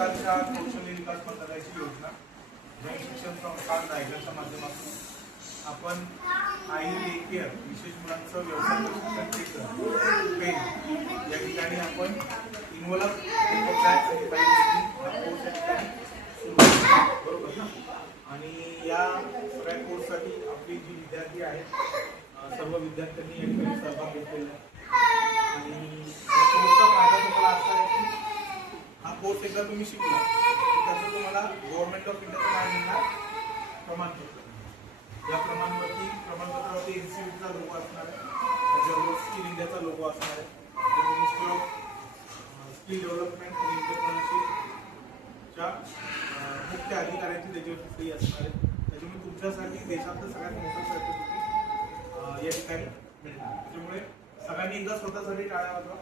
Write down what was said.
सरकारच्या कौशल्य विकास मंत्रालयाची योजना जन शिक्षण संस्थान रायगडच्या माध्यमातून आपण आई डे केअर विशेष मुलांचं व्यवसाय प्रशिक्षण केंद्र पेन या ठिकाणी आपण इन्व्हॉल्व बरोबर ना. आणि या सगळ्या कोर्ससाठी आपली जी विद्यार्थी आहेत सर्व विद्यार्थ्यांनी या ठिकाणी सहभाग घेतलेला आहे. आणि कोर्सचा फायदा तुम्हाला असा आहे की हा कोर्स एकदा तुम्ही शिकला की त्याचं तुम्हाला गव्हर्नमेंट ऑफ इंडियाचं काय मिळणार, प्रमाणपत्र. या प्रमाणपत्रावरती इन्स्टिट्यूटचा लोगो असणार आहे, त्याच्यावर स्किल इंडियाचा लोगो असणार आहे, मिनिस्ट्री ऑफ स्किल डेव्हलपमेंट आणि एंटरप्रेन्योरशिपच्या मुख्य अधिकाऱ्यांची त्याच्यावरती सही असणार आहे. त्याच्यामुळे तुमच्यासाठी देशातलं सगळ्यात मोठं सर्टिफिकेट या ठिकाणी मिळणार. त्याच्यामुळे सगळ्यांनी एकदा स्वतःसाठी टाळ्या वाजवा.